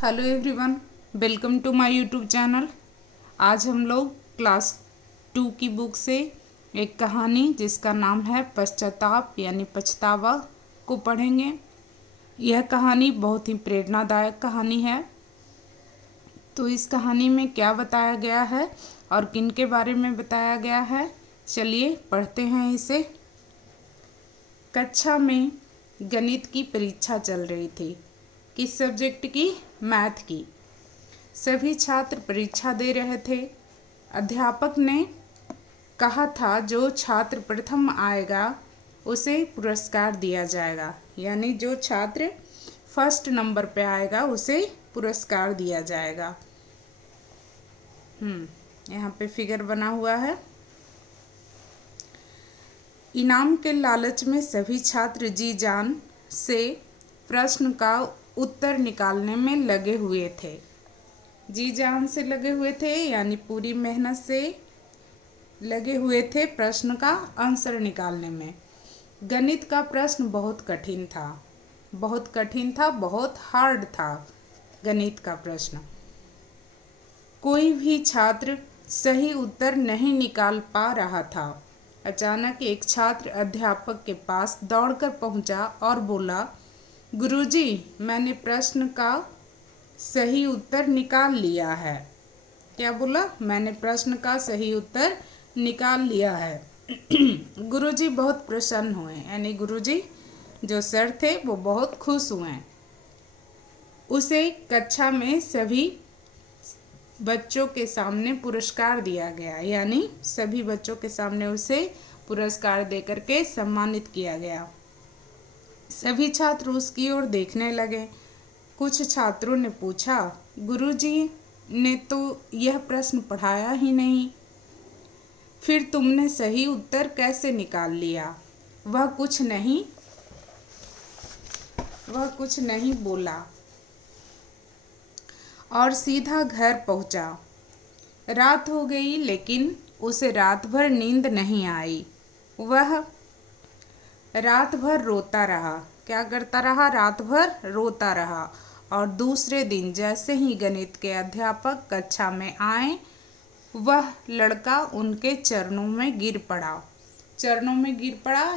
Hello everyone, welcome to my YouTube channel. आज हम लोग क्लास 2 की बुक से एक कहानी जिसका नाम है पश्चाताप यानी पछतावा को पढ़ेंगे। यह कहानी बहुत ही प्रेरणादायक कहानी है। तो इस कहानी में क्या बताया गया है और किन के बारे में बताया गया है, चलिए पढ़ते हैं इसे। कक्षा में गणित की परीक्षा चल रही थी। किस सब्जेक्ट की? मैथ की। सभी छात्र परीक्षा दे रहे थे। अध्यापक ने कहा था जो छात्र प्रथम आएगा उसे पुरस्कार दिया जाएगा, यानी जो छात्र फर्स्ट नंबर पे आएगा उसे पुरस्कार दिया जाएगा। यहाँ पे फिगर बना हुआ है। इनाम के लालच में सभी छात्र जी जान से प्रश्न का उत्तर निकालने में लगे हुए थे। जी जान से लगे हुए थे यानी पूरी मेहनत से लगे हुए थे प्रश्न का आंसर निकालने में। गणित का प्रश्न बहुत कठिन था, बहुत हार्ड था गणित का प्रश्न। कोई भी छात्र सही उत्तर नहीं निकाल पा रहा था। अचानक एक छात्र अध्यापक के पास दौड़कर पहुंचा और बोला, गुरुजी, मैंने प्रश्न का सही उत्तर निकाल लिया है। क्या बोला? मैंने प्रश्न का सही उत्तर निकाल लिया है। गुरुजी बहुत प्रसन्न हुए, यानी गुरुजी जो सर थे वो बहुत खुश हुए। उसे कक्षा में सभी बच्चों के सामने पुरस्कार दिया गया, यानी सभी बच्चों के सामने उसे पुरस्कार देकर के सम्मानित किया गया। सभी छात्र उसकी ओर देखने लगे। कुछ छात्रों ने पूछा, गुरुजी ने तो यह प्रश्न पढ़ाया ही नहीं, फिर तुमने सही उत्तर कैसे निकाल लिया? वह कुछ नहीं बोला और सीधा घर पहुंचा। रात हो गई लेकिन उसे रात भर नींद नहीं आई। वह रात भर रोता रहा। क्या करता रहा? रात भर रोता रहा। और दूसरे दिन जैसे ही गणित के अध्यापक कक्षा में आए, वह लड़का उनके चरणों में गिर पड़ा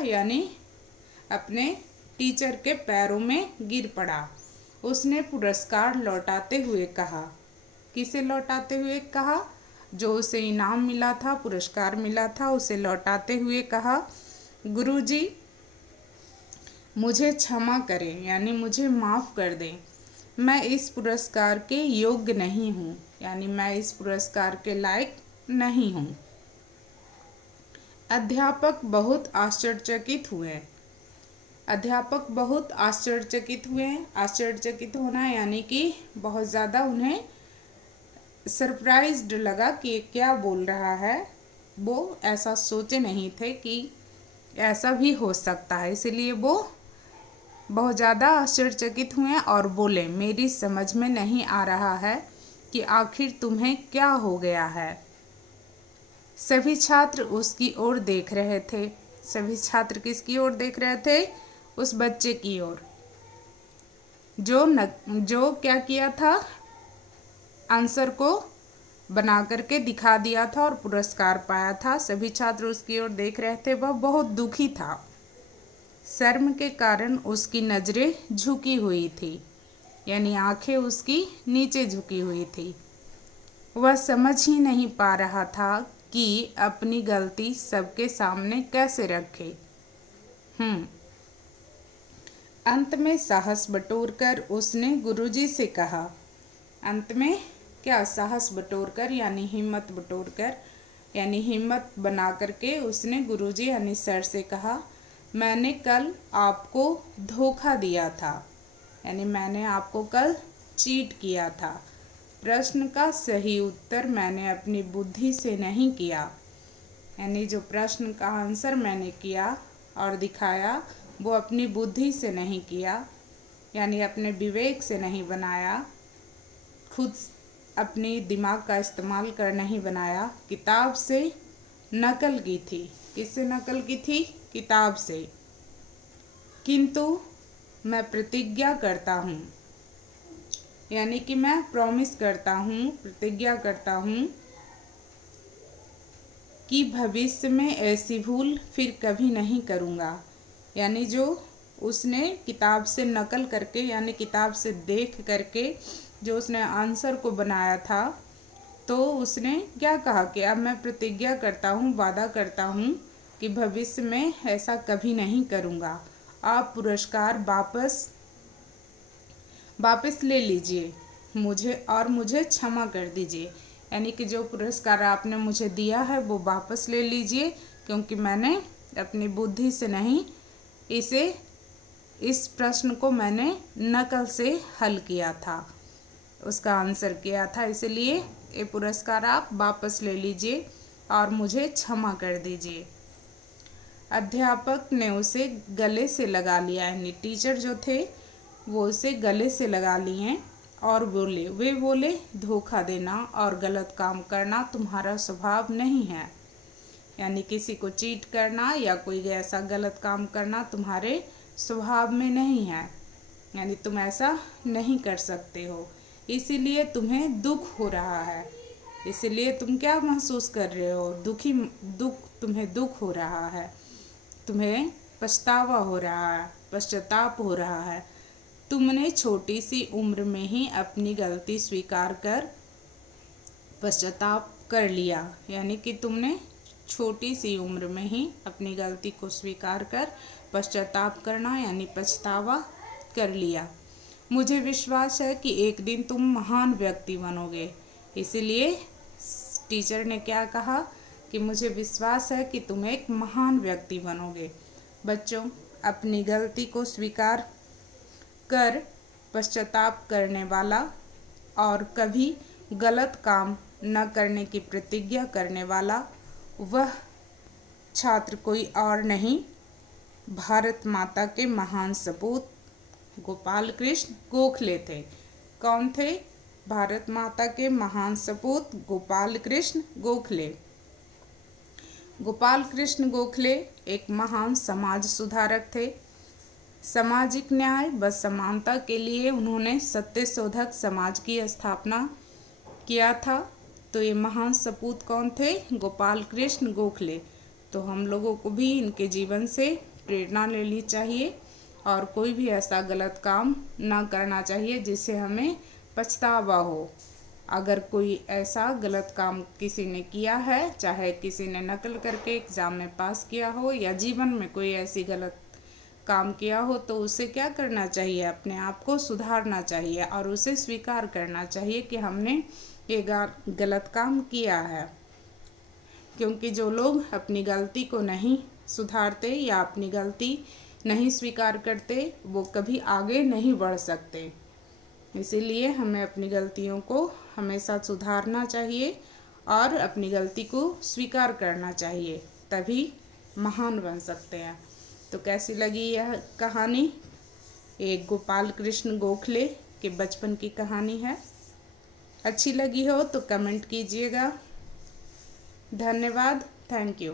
यानी अपने टीचर के पैरों में गिर पड़ा। उसने पुरस्कार लौटाते हुए कहा। किसे लौटाते हुए कहा? जो उसे इनाम मिला था, पुरस्कार मिला था, उसे लौटाते हुए कहा, गुरुजी मुझे क्षमा करें, यानी मुझे माफ़ कर दें। मैं इस पुरस्कार के योग्य नहीं हूँ, यानी मैं इस पुरस्कार के लायक नहीं हूँ। अध्यापक बहुत आश्चर्यचकित हुए। आश्चर्यचकित होना यानी कि बहुत ज़्यादा उन्हें सरप्राइज्ड लगा कि क्या बोल रहा है। वो ऐसा सोचे नहीं थे कि ऐसा भी हो सकता है, इसलिए वो बहुत ज़्यादा आश्चर्यचकित हुए और बोले, मेरी समझ में नहीं आ रहा है कि आखिर तुम्हें क्या हो गया है। सभी छात्र उसकी ओर देख रहे थे। सभी छात्र किसकी ओर देख रहे थे? उस बच्चे की ओर जो क्या किया था, आंसर को बना करके दिखा दिया था और पुरस्कार पाया था। सभी छात्र उसकी ओर देख रहे थे। वह बहुत दुखी था। शर्म के कारण उसकी नज़रें झुकी हुई थी, यानी आंखें उसकी नीचे झुकी हुई थी। वह समझ ही नहीं पा रहा था कि अपनी गलती सबके सामने कैसे रखे। अंत में साहस बटोरकर उसने गुरुजी से कहा। अंत में क्या? साहस बटोरकर यानी हिम्मत बटोरकर, यानी हिम्मत बना करके उसने गुरुजी यानी सर से कहा, मैंने कल आपको धोखा दिया था, यानी मैंने आपको कल चीट किया था। प्रश्न का सही उत्तर मैंने अपनी बुद्धि से नहीं किया, यानी जो प्रश्न का आंसर मैंने किया और दिखाया वो अपनी बुद्धि से नहीं किया, यानी अपने विवेक से नहीं बनाया, खुद अपनी दिमाग का इस्तेमाल कर नहीं बनाया। किताब से नकल की थी। किससे नकल की थी? किताब से। किंतु मैं प्रतिज्ञा करता हूँ, यानी कि मैं प्रॉमिस करता हूँ, प्रतिज्ञा करता हूँ कि भविष्य में ऐसी भूल फिर कभी नहीं करूँगा। यानी जो उसने किताब से नकल करके यानी किताब से देख करके जो उसने आंसर को बनाया था, तो उसने क्या कहा कि अब मैं प्रतिज्ञा करता हूँ, वादा करता हूँ कि भविष्य में ऐसा कभी नहीं करूँगा। आप पुरस्कार वापस ले लीजिए मुझे क्षमा कर दीजिए। यानी कि जो पुरस्कार आपने मुझे दिया है वो वापस ले लीजिए, क्योंकि मैंने अपनी बुद्धि से नहीं इस प्रश्न को मैंने नकल से हल किया था, उसका आंसर किया था, इसलिए ये पुरस्कार आप वापस ले लीजिए और मुझे क्षमा कर दीजिए। अध्यापक ने उसे गले से लगा लिया, यानी टीचर जो थे वो उसे गले से लगा लिए और वे बोले धोखा देना और गलत काम करना तुम्हारा स्वभाव नहीं है। यानी किसी को चीट करना या कोई ऐसा गलत काम करना तुम्हारे स्वभाव में नहीं है, यानी तुम ऐसा नहीं कर सकते हो, इसीलिए तुम्हें दुख हो रहा है। इसीलिए तुम क्या महसूस कर रहे हो? तुम्हें दुख हो रहा है, तुम्हें पछतावा हो रहा है, पश्चाताप हो रहा है। तुमने छोटी सी उम्र में ही अपनी गलती स्वीकार कर पश्चाताप कर लिया। यानी कि तुमने छोटी सी उम्र में ही अपनी गलती को स्वीकार कर पश्चाताप करना यानी पछतावा कर लिया। मुझे विश्वास है कि एक दिन तुम महान व्यक्ति बनोगे। इसीलिए टीचर ने क्या कहा कि मुझे विश्वास है कि तुम एक महान व्यक्ति बनोगे। बच्चों, अपनी गलती को स्वीकार कर पश्चाताप करने वाला और कभी गलत काम न करने की प्रतिज्ञा करने वाला वह छात्र कोई और नहीं, भारत माता के महान सपूत गोपाल कृष्ण गोखले थे। कौन थे? भारत माता के महान सपूत गोपाल कृष्ण गोखले। गोपाल कृष्ण गोखले एक महान समाज सुधारक थे। सामाजिक न्याय व समानता के लिए उन्होंने सत्यशोधक समाज की स्थापना किया था। तो ये महान सपूत कौन थे? गोपाल कृष्ण गोखले। तो हम लोगों को भी इनके जीवन से प्रेरणा लेनी चाहिए और कोई भी ऐसा गलत काम ना करना चाहिए जिससे हमें पछतावा हो। अगर कोई ऐसा गलत काम किसी ने किया है, चाहे किसी ने नकल करके एग्ज़ाम में पास किया हो या जीवन में कोई ऐसी गलत काम किया हो, तो उसे क्या करना चाहिए? अपने आप को सुधारना चाहिए और उसे स्वीकार करना चाहिए कि हमने ये गलत काम किया है। क्योंकि जो लोग अपनी गलती को नहीं सुधारते या अपनी गलती नहीं स्वीकार करते, वो कभी आगे नहीं बढ़ सकते। इसीलिए हमें अपनी गलतियों को हमेशा सुधारना चाहिए और अपनी गलती को स्वीकार करना चाहिए, तभी महान बन सकते हैं। तो कैसी लगी यह कहानी? एक गोपाल कृष्ण गोखले के बचपन की कहानी है। अच्छी लगी हो तो कमेंट कीजिएगा। धन्यवाद। Thank you.